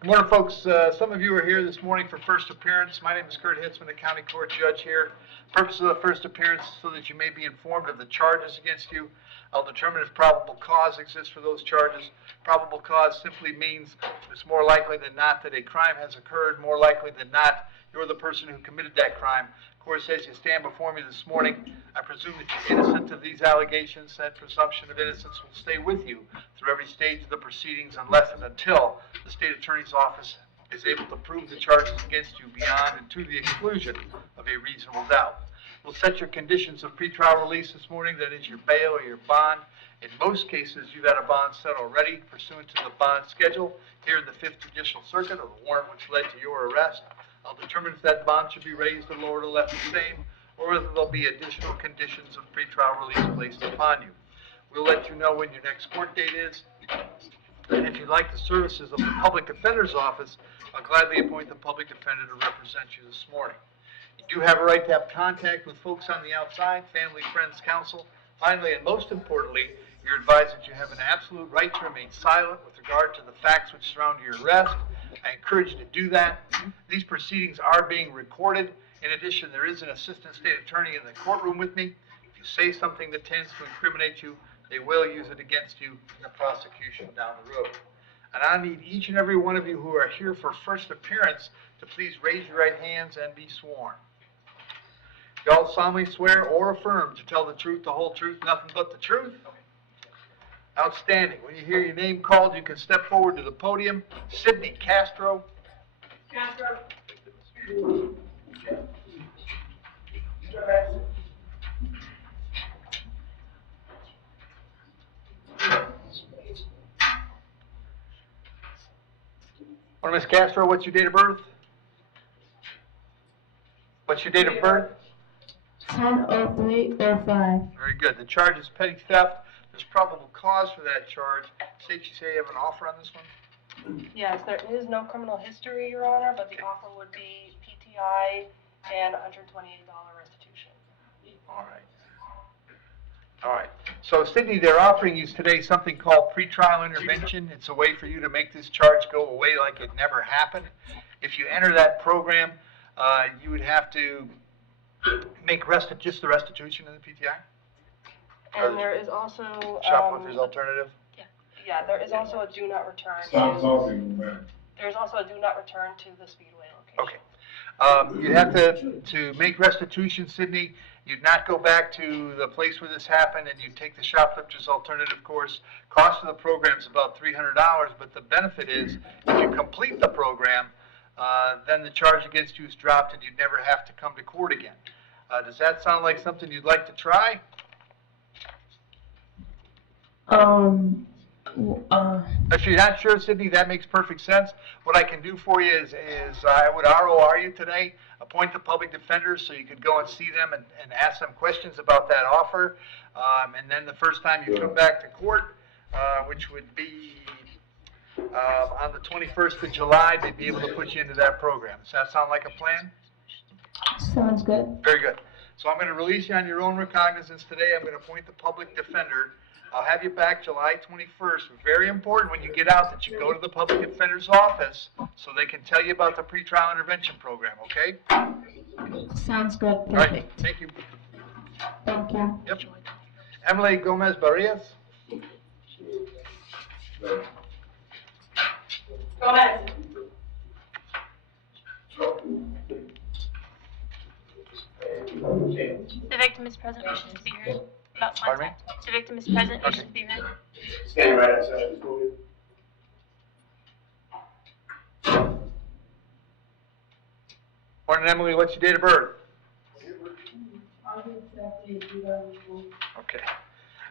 Good morning, folks. Some of you are here this morning for first appearance. My name is Kurt Hitzemann, the county court judge here. Purpose of the first appearance is so that you may be informed of the charges against you. I'll determine if probable cause exists for those charges. Probable cause simply means it's more likely than not that a crime has occurred, more likely than not you're the person who committed that crime. Of course, as you stand before me this morning, I presume that you're innocent of these allegations. That presumption of innocence will stay with you through every stage of the proceedings unless and until the state attorney's office is able to prove the charges against you beyond and to the exclusion of a reasonable doubt. We'll set your conditions of pretrial release this morning, that is your bail or your bond. In most cases, you've had a bond set already pursuant to the bond schedule here in the 5th Judicial Circuit, or the warrant which led to your arrest. I'll determine if that bond should be raised or lowered or left the same, or whether there'll be additional conditions of pretrial release placed upon you. We'll let you know when your next court date is. And if you'd like the services of the Public Defender's Office, I'll gladly appoint the public defender to represent you this morning. You do have a right to have contact with folks on the outside, family, friends, counsel. Finally, and most importantly, you're advised that you have an absolute right to remain silent with regard to the facts which surround your arrest. I encourage you to do that. These proceedings are being recorded. In addition, there is an assistant state attorney in the courtroom with me. If you say something that tends to incriminate you, they will use it against you in the prosecution down the road. And I need each and every one of you who are here for first appearance to please raise your right hands and be sworn. You all solemnly swear or affirm to tell the truth, the whole truth, nothing but the truth? Outstanding. When you hear your name called, you can step forward to the podium. Sidney Castro. Castro. Well, Ms. Castro, what's your date of birth? What's your date of birth? 10/03/05. Very good. The charge is petty theft. There's probable cause for that charge. State, you say you have an offer on this one? Yes, there is no criminal history, Your Honor, but the offer would be PTI and $128 restitution. All right. All right. So, Sidney, they're offering you today something called pretrial intervention. It's a way for you to make this charge go away like it never happened. If you enter that program, you would have to make just the restitution in the PTI. And there is also shoplifter's alternative. Yeah, there is also a do not return. There's also a do not return to the Speedway location. Okay. You have to make restitution, Sidney. You'd not go back to the place where this happened, and you take the shoplifter's alternative course. Cost of the program is about $300, but the benefit is if you complete the program, then the charge against you is dropped, and you'd never have to come to court again. Does that sound like something you'd like to try? If you're not sure, Sidney, that makes perfect sense. What I can do for you is I would ROR you today, appoint the public defenders so you could go and see them and ask them questions about that offer. And then the first time you come back to court, which would be on the 21st of July, they'd be able to put you into that program. Does that sound like a plan? Sounds good. Very good. So I'm going to release you on your own recognizance today. I'm going to appoint the public defender. I'll have you back July 21st. Very important when you get out that you go to the public defender's office so they can tell you about the pretrial intervention program, okay? Sounds good. Perfect. All right. Thank you. Thank you. Yep. Emily Gomez Barrias. Go ahead. The victim is present, wishes to be heard about Pardon me? contact. The victim is present, wishes to be heard. Stand right at session, please. Morning, Emily. What's your date of birth? Okay.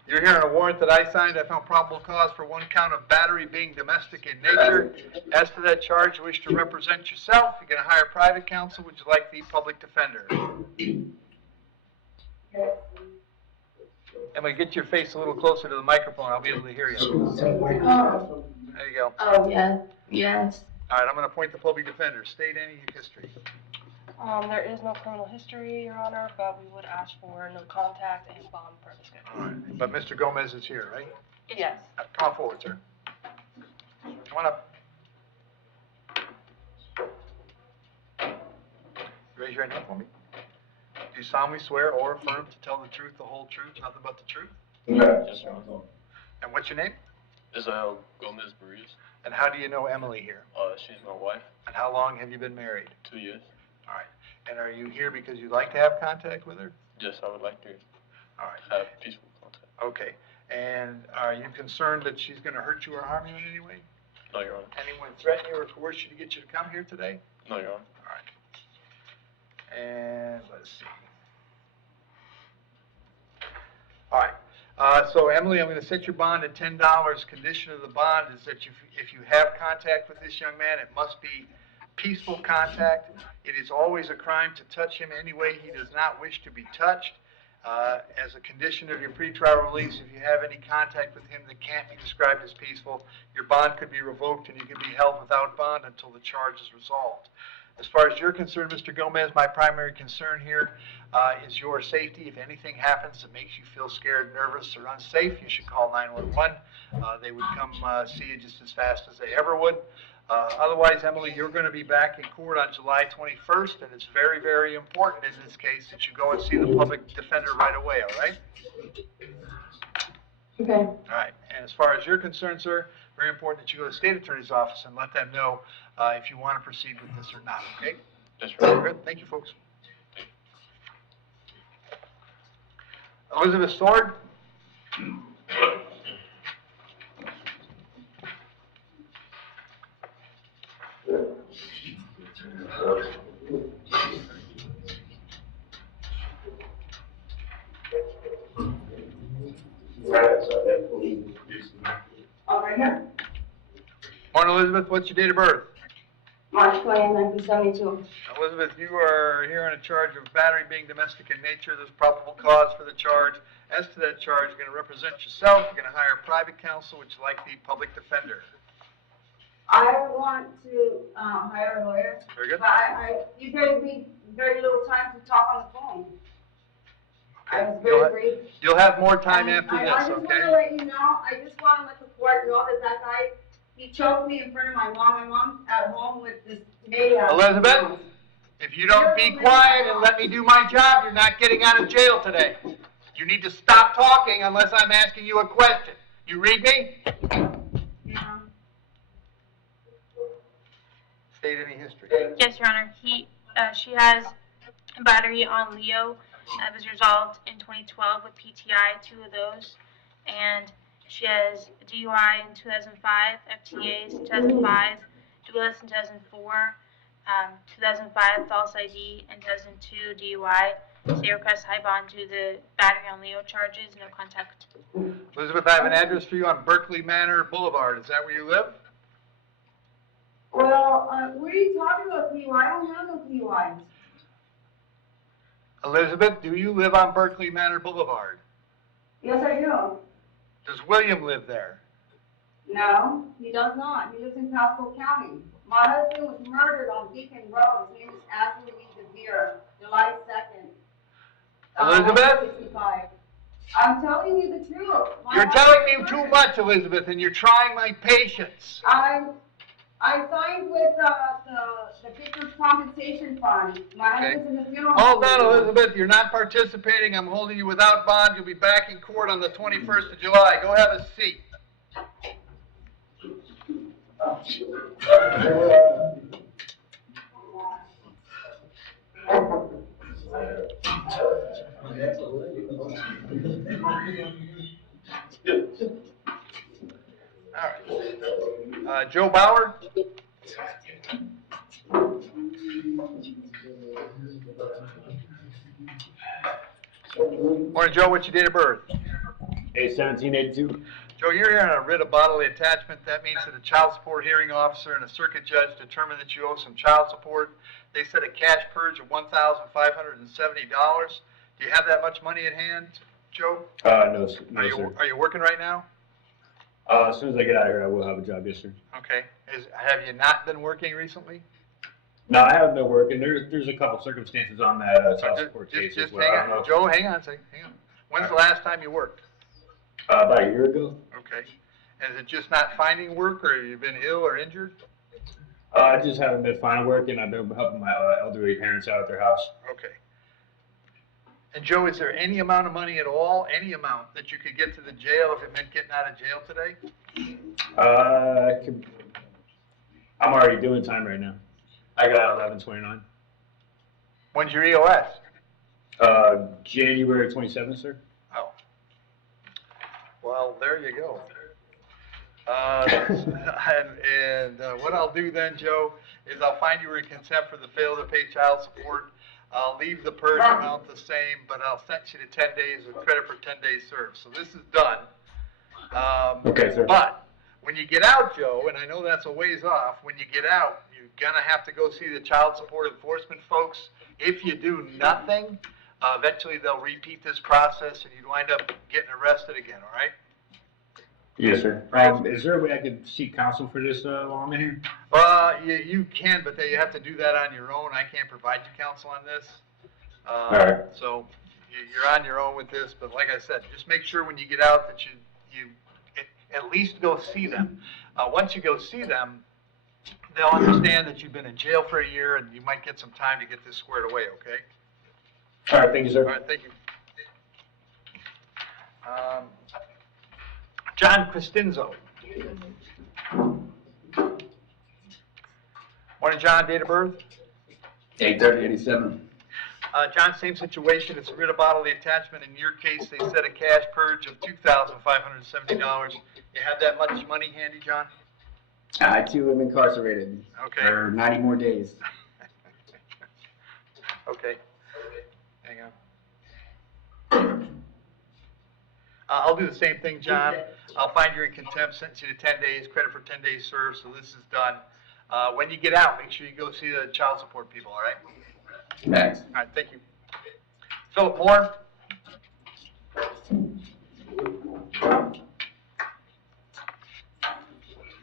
You're here on a warrant that I signed. I found probable cause for one count of battery being domestic in nature. As to that charge, you wish to represent yourself. You're going to hire private counsel. Would you like the public defender? Emily, get your face a little closer to the microphone. I'll be able to hear you. There you go. Oh, yeah. Yes. All right, I'm going to appoint the public defender. State any history. There is no criminal history, Your Honor, but we would ask for no contact and bond per the schedule. All right. But Mr. Gomez is here, right? Yes. Come on forward, sir. Come on up. Raise your right hand for me. Do you solemnly swear or affirm to tell the truth, the whole truth, nothing but the truth? Yes, Your Honor. And what's your name? Israel Gomez Barrios. And how do you know Emily here? She's my wife. And how long have you been married? 2 years. All right. And are you here because you'd like to have contact with her? Yes, I would like to All right. have peaceful contact. Okay. And are you concerned that she's going to hurt you or harm you in any way? No, Your Honor. Anyone threaten you or coerce you to get you to come here today? No, Your Honor. All right. And let's see. All right. So Emily, I'm going to set your bond at $10. Condition of the bond is that if you have contact with this young man, it must be peaceful contact. It is always a crime to touch him any way he does not wish to be touched. As a condition of your pretrial release, if you have any contact with him that can't be described as peaceful, your bond could be revoked and you can be held without bond until the charge is resolved. As far as you're concerned, Mr. Gomez, my primary concern here is your safety. If anything happens that makes you feel scared, nervous, or unsafe, you should call 911. They would come see you just as fast as they ever would. Otherwise, Emily, you're going to be back in court on July 21st, and it's very, very important in this case that you go and see the public defender right away, all right? Okay. All right. And as far as you're concerned, sir, very important that you go to the state attorney's office and let them know if you want to proceed with this or not, okay? Yes, Your Honor. Good. Thank you, folks. Elizabeth Sword? Right here, Morning, Elizabeth. What's your date of birth? March 20, 1972. Elizabeth, you are here on a charge of battery being domestic in nature. There's probable cause for the charge. As to that charge, you're going to represent yourself. You're going to hire private counsel. Would you like the public defender? I want to hire a lawyer, Very good. but you gave me very little time to talk on the phone. I was You'll very ha- brief. You'll have more time And after I this, just want to okay? let you know, I just want to let the court know that guy, he choked me in front of my mom. My mom's at home with this today. Elizabeth? If you don't be quiet and let me do my job, you're not getting out of jail today. You need to stop talking unless I'm asking you a question. You read me? Yeah. State any history. Yes, Your Honor. She has a battery on Leo that was resolved in 2012 with PTI, 2 of those. And she has DUI in 2005, FTAs in 2005, duelist in 2004, 2005 false ID, and 2002 DUI. State requests high bond to the battery on Leo charges, no contact. Elizabeth, I have an address for you on Berkeley Manor Boulevard. Is that where you live? Well, what are you talking about, DUI? I don't have no DUIs. Elizabeth, do you live on Berkeley Manor Boulevard? Yes, I do. Does William live there? No, he does not. He lives in Pasco County. My husband was murdered on Beacon Road. His name is Anthony DeVere, July 2nd. Elizabeth? 65. I'm telling you the truth. You're telling me too much, Elizabeth, and you're trying my patience. I signed with the Victims Compensation Fund. My Okay. husband's in the funeral. Hold on, home. Elizabeth. You're not participating. I'm holding you without bond. You'll be back in court on the 21st of July. Go have a seat. All right. Joe Bauer? Morning, Joe. What's your date of birth? 1782. Joe, you're here on a writ of bodily attachment. That means that a child support hearing officer and a circuit judge determined that you owe some child support. They set a cash purge of $1,570. Do you have that much money at hand, Joe? No, sir. Are you working right now? As soon as I get out of here, I will have a job, yes, sir. Okay. Have you not been working recently? No, I haven't been working. There's a couple circumstances on that child support case as Just well. hang I don't know on. Joe, hang on a second. Hang on. When's the last time you worked? about a year ago. Okay. Is it just not finding work, or have you been ill or injured? I just haven't been finding work, and I've been helping my elderly parents out at their house. Okay. And Joe, is there any amount of money at all, any amount, that you could get to the jail if it meant getting out of jail today? I'm already doing time right now. I got 11/29. When's your EOS? January 27th, sir. Oh. Well, there you go. What I'll do then, Joe, is I'll find you in contempt for the failure to pay child support. I'll leave the purge amount the same, but I'll sentence you to 10 days with credit for 10 days served. So this is done. Okay, sir. But when you get out, Joe, and I know that's a ways off, when you get out, you're gonna have to go see the child support enforcement folks. If you do nothing, eventually they'll repeat this process and you wind up getting arrested again, all right? Yes, sir. Is there a way I could seek counsel for this while I'm in here? You can, but you have to do that on your own. I can't provide you counsel on this. All right. So you're on your own with this, but like I said, just make sure when you get out that you at least go see them. Once you go see them, they'll understand that you've been in jail for a year and you might get some time to get this squared away, okay? All right, thank you, sir. All right, thank you. John Cristinzo. Morning, John, date of birth? 8/30/87. John, same situation. It's a writ of bodily attachment. In your case, they set a cash purge of $2,570. You have that much money handy, John? I too am incarcerated Okay. for 90 more days. Okay. Hang on. I'll do the same thing, John. I'll find you in contempt, sentence you to 10 days, credit for 10 days served, so this is done. When you get out, make sure you go see the child support people, all right? Thanks. All right, thank you. Philip Moore?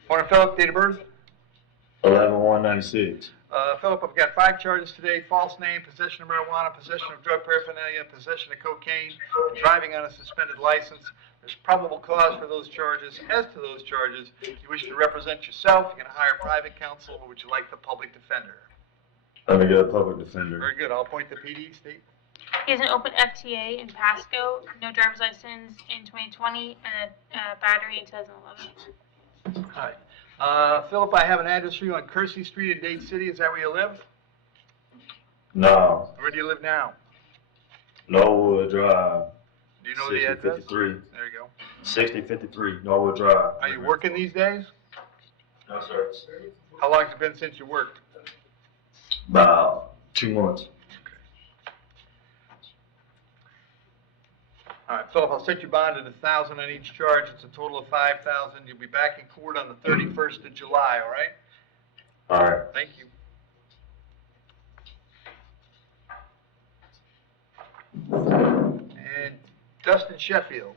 Morning, Philip, date of birth? 11/1/96. Philip, I've got 5 charges today: false name, possession of marijuana, possession of drug paraphernalia, possession of cocaine, and driving on a suspended license. There's probable cause for those charges. As to those charges, you wish to represent yourself, you're going to hire private counsel, or would you like the public defender? Let me get a public defender. Very good. I'll appoint the PD, State. He has an open FTA in Pasco, no driver's license in 2020, and a battery in 2011. All right. Philip, I have an address for you on Kersey Street in Dade City. Is that where you live? No. Where do you live now? Norwood Drive. Do you know the address? 6053. There you go. 6053 Norwood Drive. Are you working these days? No, sir. How long has it been since you worked? About 2 months. All right, Philip, I'll set your bond at $1,000 on each charge. It's a total of $5,000. You'll be back in court on the 31st of July, all right? All right. Thank you. And Dustin Sheffield.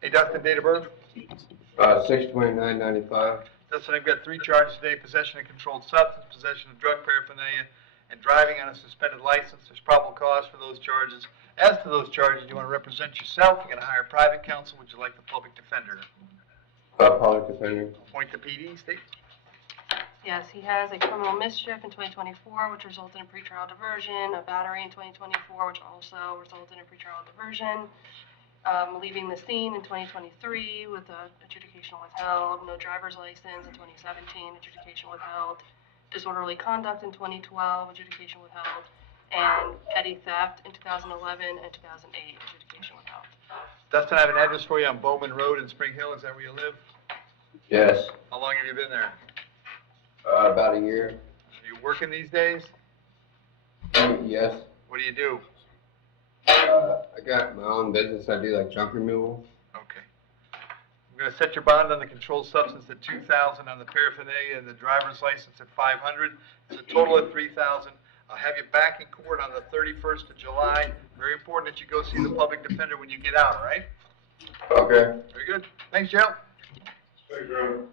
Hey, Dustin, date of birth? 6/29/95. Dustin, I've got 3 charges today: possession of controlled substance, possession of drug paraphernalia, and driving on a suspended license. There's probable cause for those charges. As to those charges, you want to represent yourself, you're going to hire private counsel. Would you like the public defender? Public defender. Appoint the PD, State. Yes, he has a criminal mischief in 2024, which resulted in pretrial diversion, a battery in 2024, which also resulted in pretrial diversion, leaving the scene in 2023 with a adjudication withheld, no driver's license in 2017, adjudication withheld, disorderly conduct in 2012, adjudication withheld, and petty theft in 2011 and 2008, adjudication withheld. Dustin, I have an address for you on Bowman Road in Spring Hill. Is that where you live? Yes. How long have you been there? About a year. Are you working these days? Yes. What do you do? I got my own business. I do like junk removal. Okay. I'm going to set your bond on the controlled substance at $2,000, on the paraphernalia and the driver's license at $500. It's a total of $3,000. I'll have you back in court on the 31st of July. Very important that you go see the public defender when you get out, all right? Okay. Very good. Thanks, Joe. Thank you.